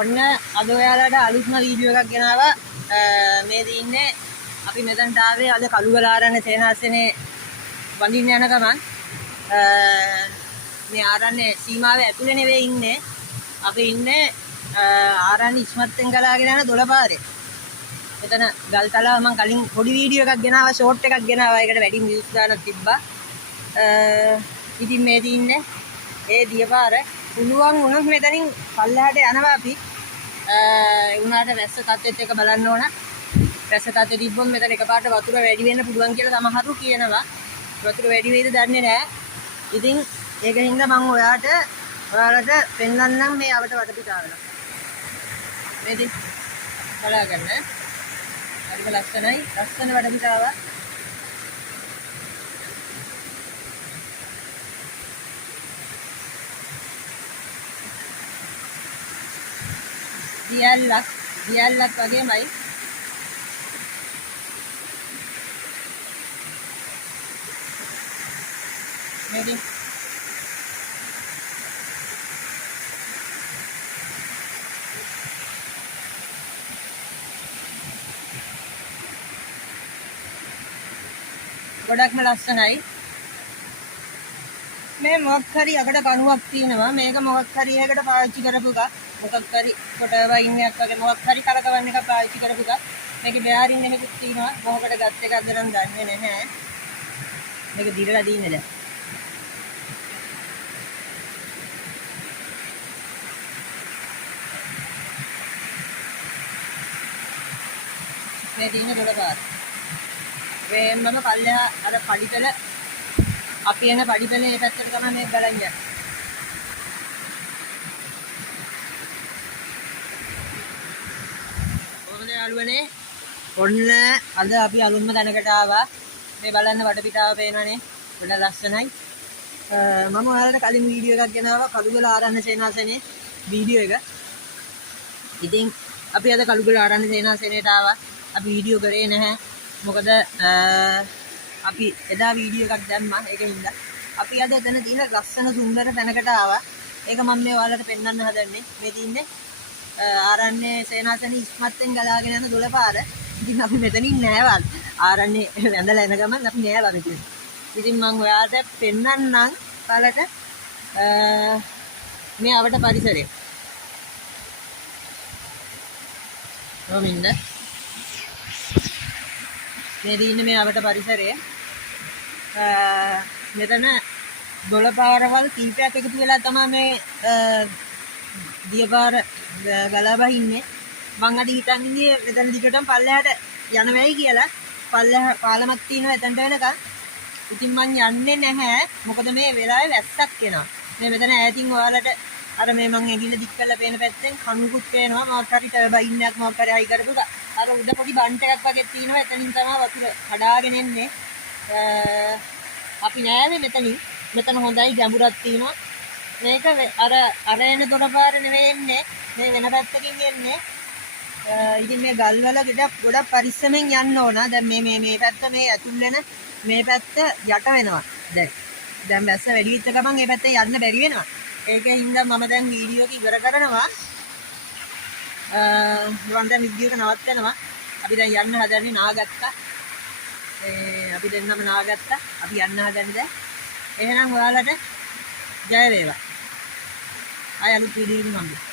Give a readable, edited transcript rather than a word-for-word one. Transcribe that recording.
ඔන්න අද ඔයාලට අලුත්ම වීඩියෝ එකක් ගෙනාවා. මේ දින්නේ අපි මෙතනට ආවේ අද කළුගල ආරණ්‍ය සේනාසනේ වඳින්න යන ගමන් මේ ආරණ්‍ය සීමාවේ ඇතුලේ නෙවෙයි ඉන්නේ. අපි ඉන්නේ ආරණ්‍ය ඉස්මත්තෙන් ගලාගෙන යන දොළපාරේ. මෙතන ගල්තලාව මම කලින් පොඩි වීඩියෝ එකක් ගෙනාවා, ෂෝට් එකක් ගෙනාවා. ඒකට වැඩි මියුස් දානක් තිබ්බා. ඉතින් මේ දින්නේ ඒ දියපාර පුළුවන් වුණොත් මෙතනින් පල්ලෙහාට යනවා අපි. ඒ වුණාට වැස්ස තත්ත්වෙත් එක බලන්න ඕන. වැස්ස තත්ත්වෙ තිබ්බොත් මෙතන එකපාරට වතුර වැඩි වෙන්න පුළුවන් කියලා සමහරු කියනවා. වතුර වැඩි වෙයිද දන්නේ නැහැ. ඉතින් ඒකින්ද මම ඔයාලට පෙන්වන්නම් මේ අපිට වටපිටාව. මේ ඉතින් බලාගන්න. හරිම ලස්සනයි. ලස්සන වටපිටාවක්. දියල්ලක් වගේමයි. මේක ගොඩක්ම ලස්සනයි. මේ මොකක් හරි අකට කණුවක් තියෙනවා. මේක මොකක් හරි එකකට පාවිච්චි කරපු එකක්. මොකක් හරි කොට වයින්නයක් වගේ මොකක් හරි කලකවන්න එක පාවිච්චි කරපු එකක්. මේකේ බෑරින් එකකුත් තියෙනවා. මොකකට ගත් එකක්ද නම් දන්නේ නැහැ. මේක දිරලා දින්නේ දැන්. මේ දින්නේ දොළපාර. මම පල්ලෙහා අර පඩිපෙළ අපි එන පඩිපෙළ මේ පැත්තට තමයි මේක බලන් යන්නේ. කොහොමද යාළුවනේ? ඔන්න අද අපි අලුත්ම තැනකට ආවා. මේ බලන්න වටපිටාව පේනවනේ. ගොඩ ලස්සනයි. මම ඔයාලට කලින් වීඩියෝ එකක් ගෙනාවා කළුගල ආරණ්‍ය සේනාසනේ වීඩියෝ එක. ඉතින් අපි අද කළුගල ආරණ්‍ය සේනාසනේට ආවා. අපි වීඩියෝ කරේ නැහැ. මොකද අපි එදා වීඩියෝ එකක් දැම්මා. ඒකින්ද අපි අද එතන තියෙන ලස්සන සුන්දර තැනකට ආවා. ඒක මම මේ ඔයාලට පෙන්වන්න හදන්නේ. මේ තින්නේ ආරණ්‍ය සේනාසනේ ඉස්මත්තෙන් ගලාගෙන යන දොළපාර. ඉතින් අපි මෙතනින් නෑවත්. ආරණ්‍ය වැඳලා එන ගමන් අපි නෑවා මෙතන. ඉතින් මම ඔයාලට පෙන්වන්නම් බලට මේ අවට පරිසරය. කොහොමින්ද? මේ දින්නේ මේ අවට පරිසරය. මෙතන දොළපාරවල් කීපයක් එකතු වෙලා තමයි මේ දියපාර ගලා බහින්නේ. මං අද හිතන් ඉන්නේ මෙතන දිගටම පල්ලෙහාට යන වෙයි කියලා. පල්ලෙහා පාලමක් තියෙනවා එතනට වෙනකන්. ඉතින් මං යන්නේ නැහැ. මොකද මේ වෙලාවේ වැස්සක් එනවා. මේ මෙතන ඈතින් ඔයාලට අර මේ මං ඇඟිල්ල දික් කරලා පේන පැත්තෙන් කණුකුත් පේනවා. මොකක් හරි ටර්බයින් එකක් මොකක් හරි හයි කරපු එක. අර උඩ පොඩි බන්ට් එකක් වගේ තියෙනවා. එතනින් තමයි වතුර කඩාගෙන එන්නේ. අපි නෑනේ මෙතනින්. මෙතන හොඳයි ගැඹුරක් තියෙනවා. මේක අර එන දොළපාර නෙවෙයි එන්නේ. මේ වෙන පැත්තකින් එන්නේ. ඉතින් මේ ගල්වල ගොඩක් පරිස්සමෙන් යන්න ඕන. දැන් මේ පැත්ත මේ ඇතුල් වෙන මේ පැත්ත යට වෙනවා. දැන් වැස්ස වැඩි වෙච්ච ගමන් මේ පැත්තේ යන්න බැරි වෙනවා. ඒකෙන් මම දැන් වීඩියෝ එක ඉවර කරනවා. මම දැන් වීඩියෝ එක නවත්තනවා. අපි දැන් යන්න හදන්නේ නාගත්තා. අපි දෙන්නම නාගත්තා. අපි යන්න හදන්නේ දැන්. එහෙනම් ඔයාලට ජය වේවා. ආය අලුත් වීඩියෝ එකකින් මම